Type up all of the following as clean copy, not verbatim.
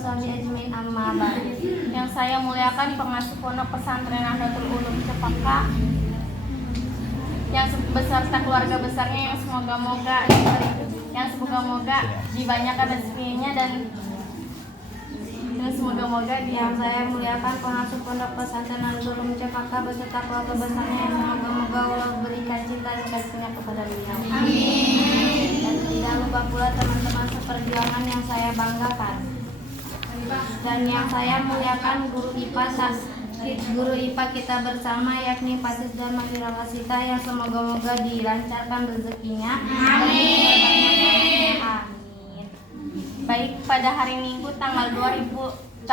wasahbihi ajmain amma ba'd. Yang saya muliakan pengasuh Pondok Pesantren Nahdlatul Ulum Cepaka, yang beserta keluarga besarnya yang semoga-moga dibanyakan rezekinya dan semoga-moga yang saya muliakan pengasuh Pondok Pesantren Nahdlatul Ulum Cepaka beserta keluarga besarnya yang semoga-moga Allah berikan cinta dan kasihnya kepada beliau. Amin. Dan tidak lupa pula teman-teman seperjuangan yang saya banggakan dan yang saya muliakan guru IPA kita bersama yakni Pak Sisdharma Wirawasita yang semoga-moga dilancarkan rezekinya. Amin. Amin. Baik, pada hari Minggu tanggal 28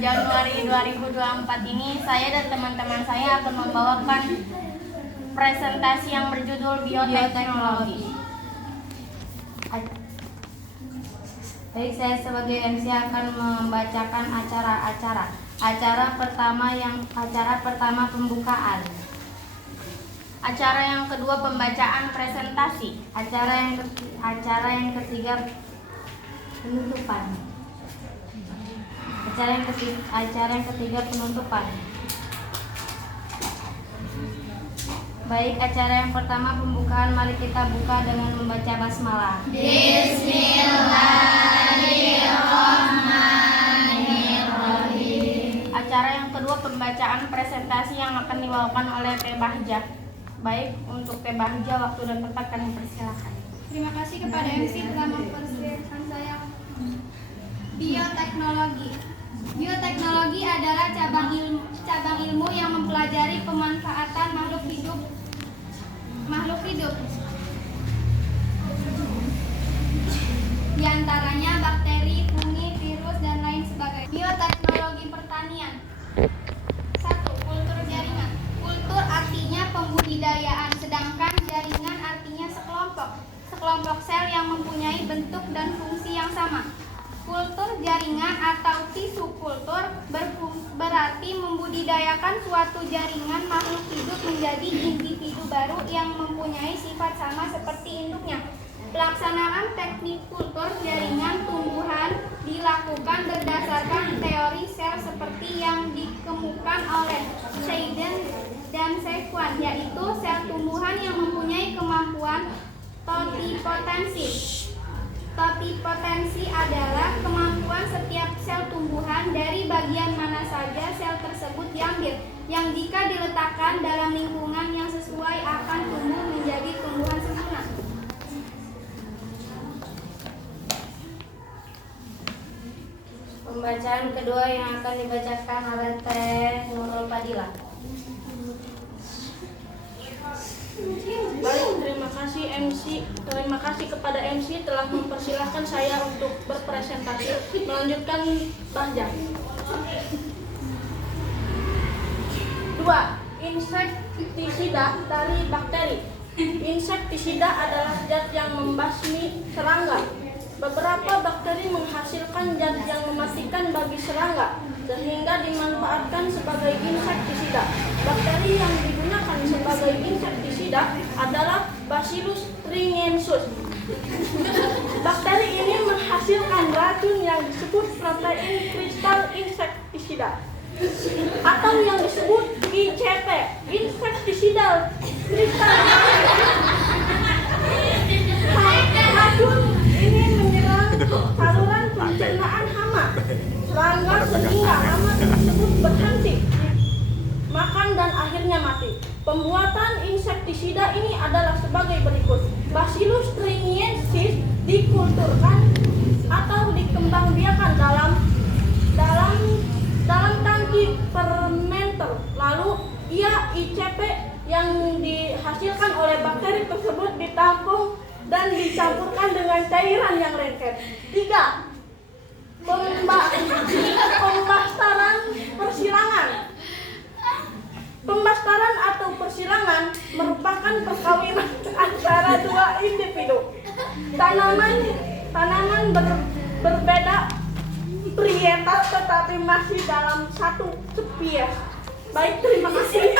Januari 2024 ini saya dan teman-teman saya akan membawakan presentasi yang berjudul bioteknologi. Baik, saya sebagai MC akan membacakan acara pertama pembukaan. Acara yang kedua pembacaan presentasi. Acara yang ketiga penutupan. Acara yang ketiga penutupan. Baik, acara yang pertama pembukaan, mari kita buka dengan membaca basmalah. Bismillahirrahmanirrahim. Acara yang kedua pembacaan presentasi yang akan dibawakan oleh Teh Bahjah. Baik, untuk Teh Bahjah waktu dan tempat kami persilakan. Terima kasih kepada MC telah mempersiapkan saya. Bioteknologi. Bioteknologi adalah cabang ilmu yang mempelajari pemanfaatan makhluk hidup. Di antaranya bakteri, fungi, virus, dan lain sebagainya. Bioteknologi pertanian. 1. Kultur jaringan. Kultur artinya pembudidayaan, sedangkan jaringan artinya sekelompok sel yang mempunyai bentuk dan fungsi yang sama. Kultur jaringan atau tisu kultur berarti membudidayakan suatu jaringan makhluk hidup menjadi individu baru yang mempunyai sifat sama seperti induknya. Pelaksanaan teknik kultur jaringan tumbuhan dilakukan berdasarkan teori sel seperti yang dikemukakan oleh Sheldon dan Sekwan, yaitu sel tumbuhan yang mempunyai kemampuan totipotensi. Totipotensi adalah kemampuan setiap sel tumbuhan dari bagian mana saja sel tersebut diambil, yang jika diletakkan dalam lingkungan yang sesuai akan tumbuh menjadi tumbuhan sempurna. Pembacaan kedua yang akan dibacakan oleh Teh Nurul Fadilah. Baik, terima kasih kepada MC telah mempersilahkan saya untuk berpresentasi. Melanjutkan Bahjah. 2. Insektisida dari bakteri. Insektisida adalah zat yang membasmi serangga. Beberapa bakteri menghasilkan zat yang mematikan bagi serangga, sehingga dimanfaatkan sebagai insektisida. Bakteri yang digunakan sebagai insektisida adalah Bacillus thuringiensis. Bakteri ini menghasilkan racun yang disebut protein kristal insektisida atau yang disebut ICP, insektisida kristal. Racun ini menyerang saluran pencernaan hama serangga sehingga hama tersebut berhenti makan dan akhirnya mati. Pembuatan insektisida ini adalah sebagai berikut. Bacillus thuringiensis dikulturkan atau dikembangbiakan dalam tangki fermenter. Lalu ICP yang dihasilkan oleh bakteri tersebut ditampung dan dicampurkan dengan cairan yang lengket. 3. Pembastaran persilangan. Pembastaran atau persilangan merupakan perkawinan antara dua individu. Tanaman berbeda varietas tetapi masih dalam satu spesies. Baik, terima kasih.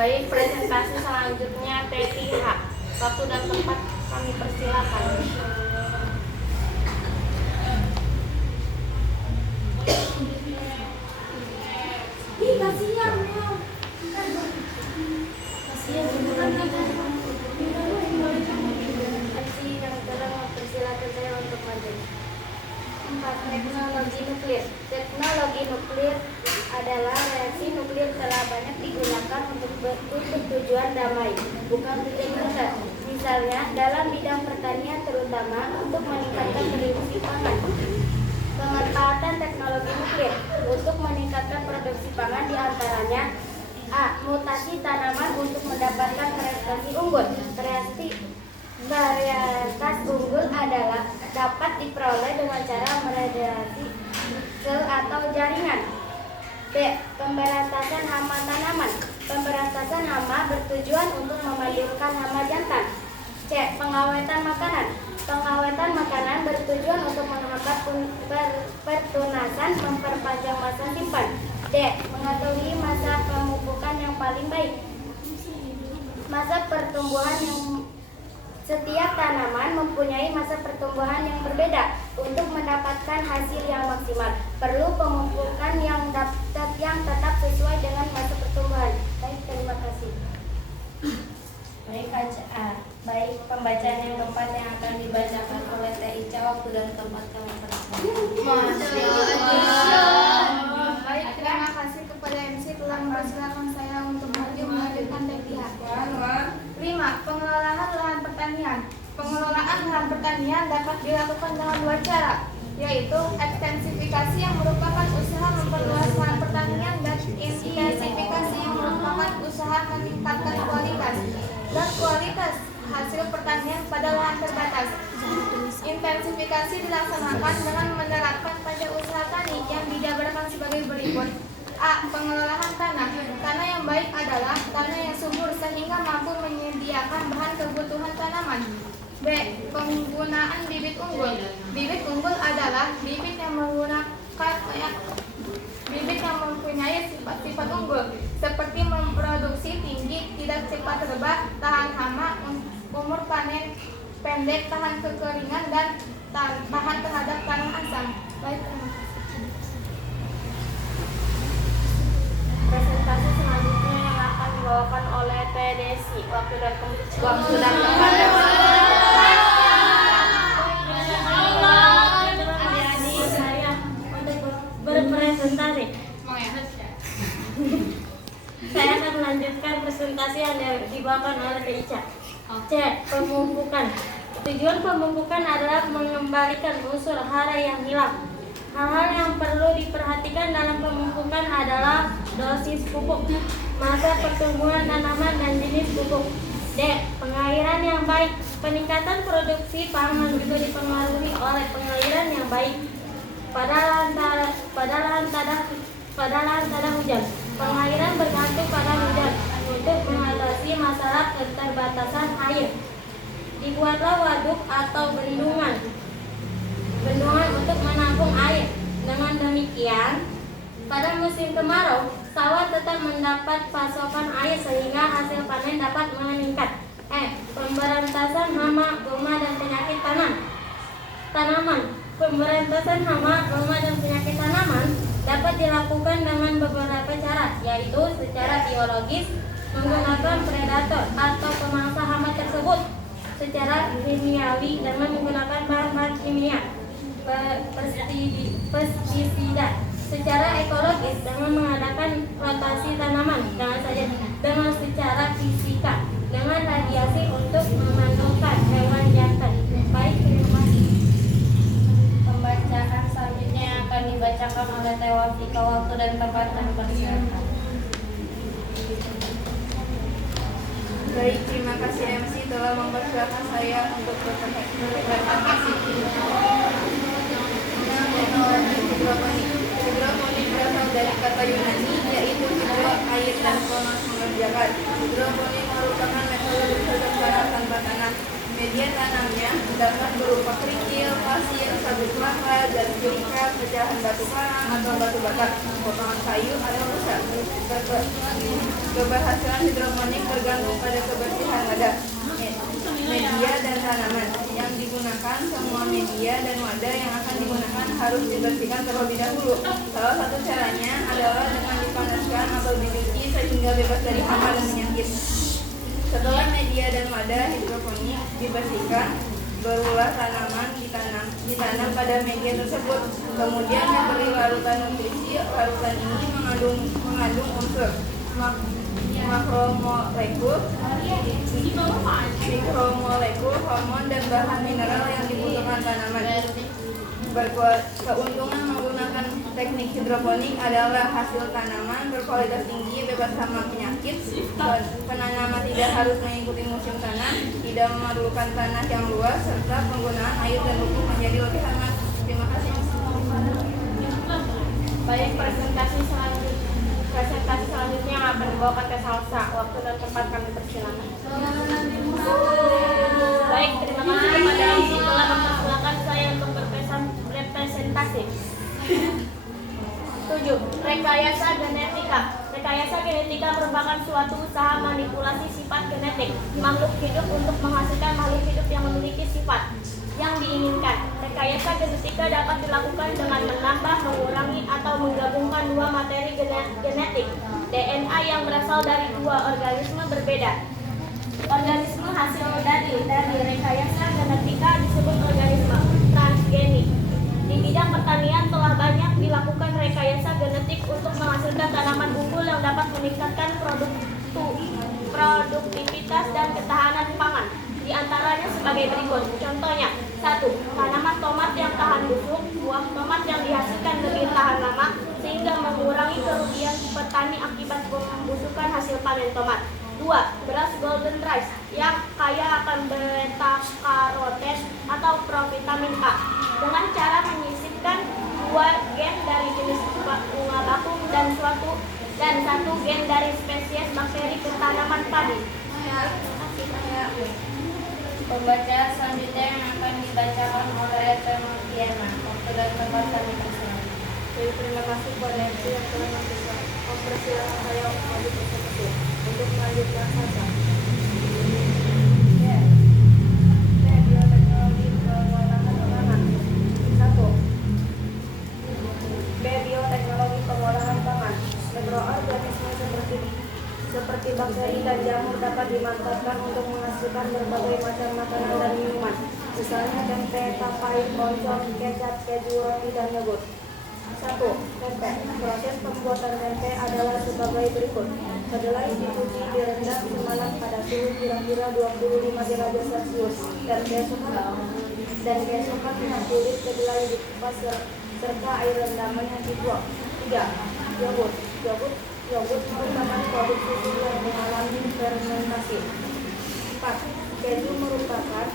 Baik, presentasi selanjutnya TTH. Waktu dan tempat kami persilakan. Yang telah mempersilakan saya untuk maju. 4. Teknologi nuklir. Teknologi nuklir adalah reaksi nuklir telah banyak digunakan untuk tujuan damai, bukan tujuan militer. Misalnya dalam bidang pertanian terutama untuk meningkatkan produksi pangan. Pemanfaatan teknologi nuklir untuk meningkatkan produksi pangan diantaranya: A. Mutasi tanaman untuk mendapatkan prestasi unggul. Varietas unggul adalah dapat diperoleh dengan cara meradiasi sel atau jaringan. B. Pemberantasan hama tanaman. Pemberantasan hama bertujuan untuk mematikan hama jantan. C. Pengawetan makanan. Pengawetan makanan bertujuan untuk menghambat pertunasan, memperpanjang masa simpan. D. Mengetahui masa pemupukan yang paling baik. Masa pertumbuhan yang setiap tanaman mempunyai masa pertumbuhan yang berbeda. Untuk mendapatkan hasil yang maksimal, perlu pemupukan yang tetap sesuai dengan masa pertumbuhan. Baik, terima kasih. Baik, pembacaan yang keempat yang akan dibacakan oleh Teh Ica. Waktu dan tempat kami Baik, terima kasih kepada MC telah mempersilahkan saya untuk maju melanjutkan TTH. 5. Pengelolaan lahan pertanian. Pengelolaan lahan pertanian dapat dilakukan dengan 2 cara, yaitu ekstensifikasi yang merupakan usaha memperluas lahan pertanian dan intensifikasi yang merupakan usaha meningkatkan kualitas dan kualitas hasil pertanian pada lahan terbatas. Intensifikasi dilaksanakan dengan menerapkan pada usaha tani yang dijabarkan sebagai berikut. A. Pengelolaan tanah. Tanah yang baik adalah tanah yang subur sehingga mampu menyediakan bahan kebutuhan tanaman. B. Penggunaan bibit unggul. Bibit unggul adalah bibit yang mempunyai sifat-sifat unggul seperti memproduksi tinggi, tidak cepat rebah, tahan hama, umur panen pendek, tahan kekeringan, dan tahan terhadap tanah asam. Baik, terima kasih. Presentasi selanjutnya yang akan dibawakan oleh Teh Desi. Waktu dan tempat. Adik-adik saya untuk berpresentasi. Saya akan melanjutkan presentasi yang dibawakan oleh Teh Ica. C. Pemupukan. Tujuan pemupukan adalah mengembalikan unsur hara yang hilang. Hal-hal yang perlu diperhatikan dalam pemupukan adalah dosis pupuk, masa pertumbuhan tanaman, dan jenis pupuk. D. Pengairan yang baik. Peningkatan produksi pangan juga dipengaruhi oleh pengairan yang baik pada lahan tada hujan. Pengairan bergantung pada hujan. Untuk mengatasi masalah keterbatasan air, dibuatlah waduk atau bendungan untuk menampung air. Dengan demikian, pada musim kemarau, sawah tetap mendapat pasokan air sehingga hasil panen dapat meningkat. Pemberantasan hama, goma, dan penyakit tanaman. Pemberantasan hama, goma, dan penyakit tanaman dapat dilakukan dengan beberapa cara, yaitu secara biologis, menggunakan predator atau pemangsa hama tersebut, secara kimiawi dengan menggunakan bahan-bahan kimia, pestisida, secara ekologis dengan mengadakan rotasi tanaman, jangan saja dengan secara fisika, dengan radiasi untuk memantulkan hewan jantan. Baik, terima kasih. Pembacaan selanjutnya akan dibacakan oleh Teh Wafika. Waktu dan tempat kami persilakan. Baik, terima kasih MC telah mempersilakan saya untuk berpresentasi. Teknologi hidroponik. Hidroponik berasal dari kata Yunani, yaitu hidro, air, dan ponos, mengerjakan. Hidroponik merupakan metode bercocok tanam tanpa tanah. Media tanamnya dapat berupa kerikil, pasir, sabut kelapa, dan silika, pecahan batu karang atau batu bata, potongan kayu atau busa. Keberhasilan hidroponik bergantung pada kebersihan wadah, media dan tanaman yang digunakan. Semua media dan wadah yang akan digunakan harus dibersihkan terlebih dahulu. Salah satu caranya adalah dengan dipanaskan atau dicuci sehingga bebas dari hama dan penyakit. Setelah media dan wadah hidroponik dibersihkan, barulah tanaman ditanam pada media tersebut. Kemudian diberi larutan nutrisi. Larutan ini mengandung unsur makromolekul, mikromolekul, hormon dan bahan mineral yang dibutuhkan tanaman. Keuntungan menggunakan teknik hidroponik adalah hasil tanaman berkualitas tinggi, bebas hama penyakit, penanaman tidak harus mengikuti musim tanam, tidak memerlukan tanah yang luas, serta penggunaan air dan pupuk menjadi lebih hemat. Terima kasih. Baik, presentasi selanjutnya yang akan dibawakan ke Salsa. Waktu dan tempat kami persilakan. Baik, terima kasih kepada MC telah mempersilahkan saya untuk berpresentasi. 7. Rekayasa genetika. Rekayasa genetika merupakan suatu usaha manipulasi sifat genetik makhluk hidup untuk menghasilkan makhluk hidup yang memiliki sifat yang diinginkan. Rekayasa genetika dapat dilakukan dengan menambah, mengurangi, atau menggabungkan dua materi genetik DNA yang berasal dari dua organisme berbeda. Organisme hasil dari rekayasa genetika disebut organisme transgenik. Di bidang pertanian telah banyak dilakukan rekayasa genetik untuk menghasilkan tanaman unggul yang dapat meningkatkan produktivitas dan ketahanan pangan. Di antaranya sebagai berikut. Contohnya, 1. Tanaman tomat yang tahan busuk. Buah tomat yang dihasilkan lebih tahan lama sehingga mengurangi kerugian petani akibat pembusukan hasil panen tomat. 2. Beras golden rice yang kaya akan beta-karoten atau provitamin A dengan cara menyisipkan 2 gen dari jenis bunga bakung dan 1 gen dari spesies bakteri ke tanaman padi. Pembacaan selanjutnya yang akan dibacakan oleh Termatiana. Waktu dan tempat kami persilakan. Terima kasih kepada MC yang telah mempersilahkan saya maju presentasi untuk melanjutkan saja. Bioteknologi pengolahan pangan. 1. Bioteknologi pengolahan pangan. Mikroorganisme seperti bakteri dan jamur dapat dimanfaatkan untuk menghasilkan berbagai macam makanan dan minuman, misalnya tempe, tapai, oncom, kecap, keju, roti, dan yogurt. 1. Tempe. Proses pembuatan tempe adalah sebagai berikut. Kedelai dicuci direndam semalam pada suhu kira-kira 25 derajat Celcius dan keesokan kulit kedelai dikupas serta air rendamannya dibuang. 3. Yogurt merupakan produk susu yang mengalami fermentasi. 4. Keju merupakan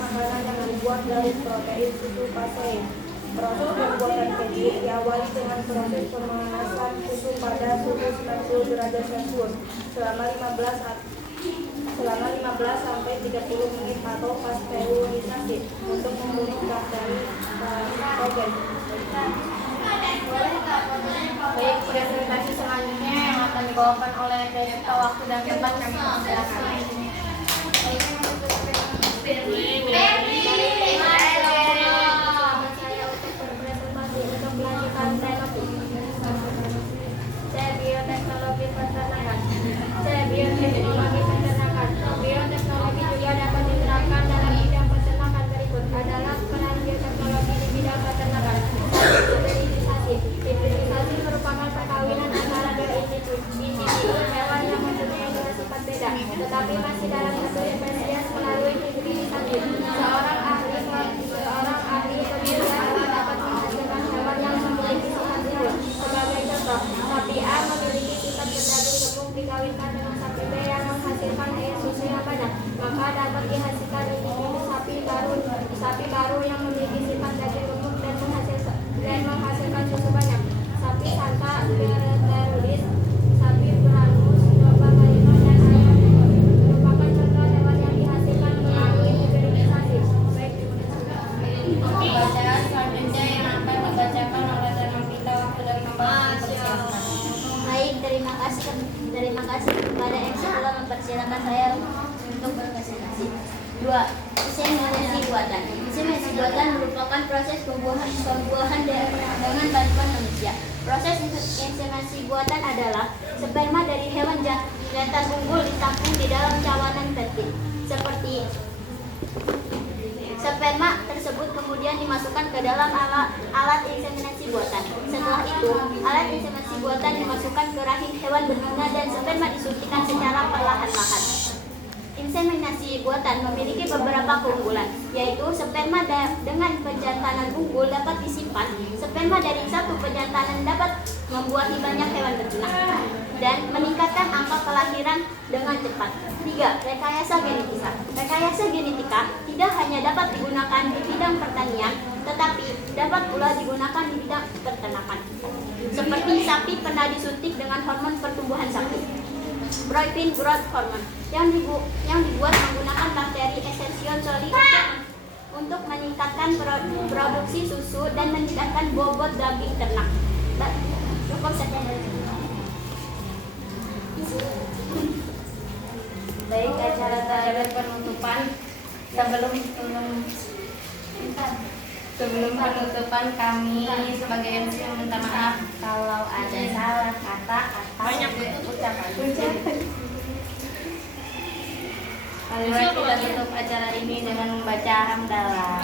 makanan yang dibuat dari protein susu casein. Proses pembuatan keju diawali dengan proses pemanasan susu pada suhu 90 derajat Celcius selama 15 sampai 30 menit atau pasteurisasi untuk membunuh bakteri patogen. Baik, presentasi selanjutnya yang akan dibawakan oleh Devita. Waktu dan tempat kami persilakan. Saya untuk berpresentasi untuk melanjutkan bioteknologi peternakan. Bioteknologi juga dapat diterapkan dalam bidang peternakan. Berikut adalah peran bioteknologi di bidang peternakan. Hibridisasi merupakan perkawinan antara dua individu hewan yang mempunyai dua sifat beda, tetapi masih dalam satu spesies melalui hibridisasi. Seorang ahli pemilihan hewan dapat menghasilkan hewan yang memiliki sifat unggul. Sebagai contoh, sapi A memiliki sifat berdaging gemuk dikawinkan dengan sapi B yang menghasilkan air susu yang banyak, maka dapat dihasilkan individu sapi baru yang memiliki sifat daging gemuk dan menghasilkan susu banyak. Sapi Santa Beterulis, sapi Brahmus, domba merino, dan ayam merupakan contoh hewan yang dihasilkan melalui hibridisasi. Baik, Pembacaan Terima kasih kepada MC telah mempersilahkan saya untuk berpresentasi. 2. Inseminasi buatan. Inseminasi buatan merupakan proses pembuahan dengan bantuan manusia. Proses inseminasi buatan adalah sperma dari hewan jantan unggul ditampung di dalam cawanan kecil. Seperti sperma tersebut kemudian dimasukkan ke dalam alat inseminasi buatan. Setelah itu, alat inseminasi buatan dimasukkan ke rahim hewan betina dan sperma disuntikan secara perlahan-lahan. Inseminasi buatan memiliki beberapa keunggulan, yaitu sperma dengan pejantanan unggul dapat disimpan, sperma dari satu pejantanan dapat membuahi banyak hewan betina, dan meningkatkan angka kelahiran dengan cepat. 3. Rekayasa genetika. Rekayasa genetika tidak hanya dapat digunakan di bidang pertanian, tetapi dapat pula digunakan di bidang peternakan. Seperti sapi pernah disuntik dengan hormon pertumbuhan sapi, Bovine Growth Hormone, yang dibuat menggunakan bakteri Escherichia coli untuk meningkatkan produksi susu dan meningkatkan bobot daging ternak. Cukup sekian dari saya. Baik, acara penutupan sebelum penutupan kami sebagai MC meminta maaf kalau ada salah kata atau ucapan. Mari kita tutup acara ini dengan membaca hamdalah.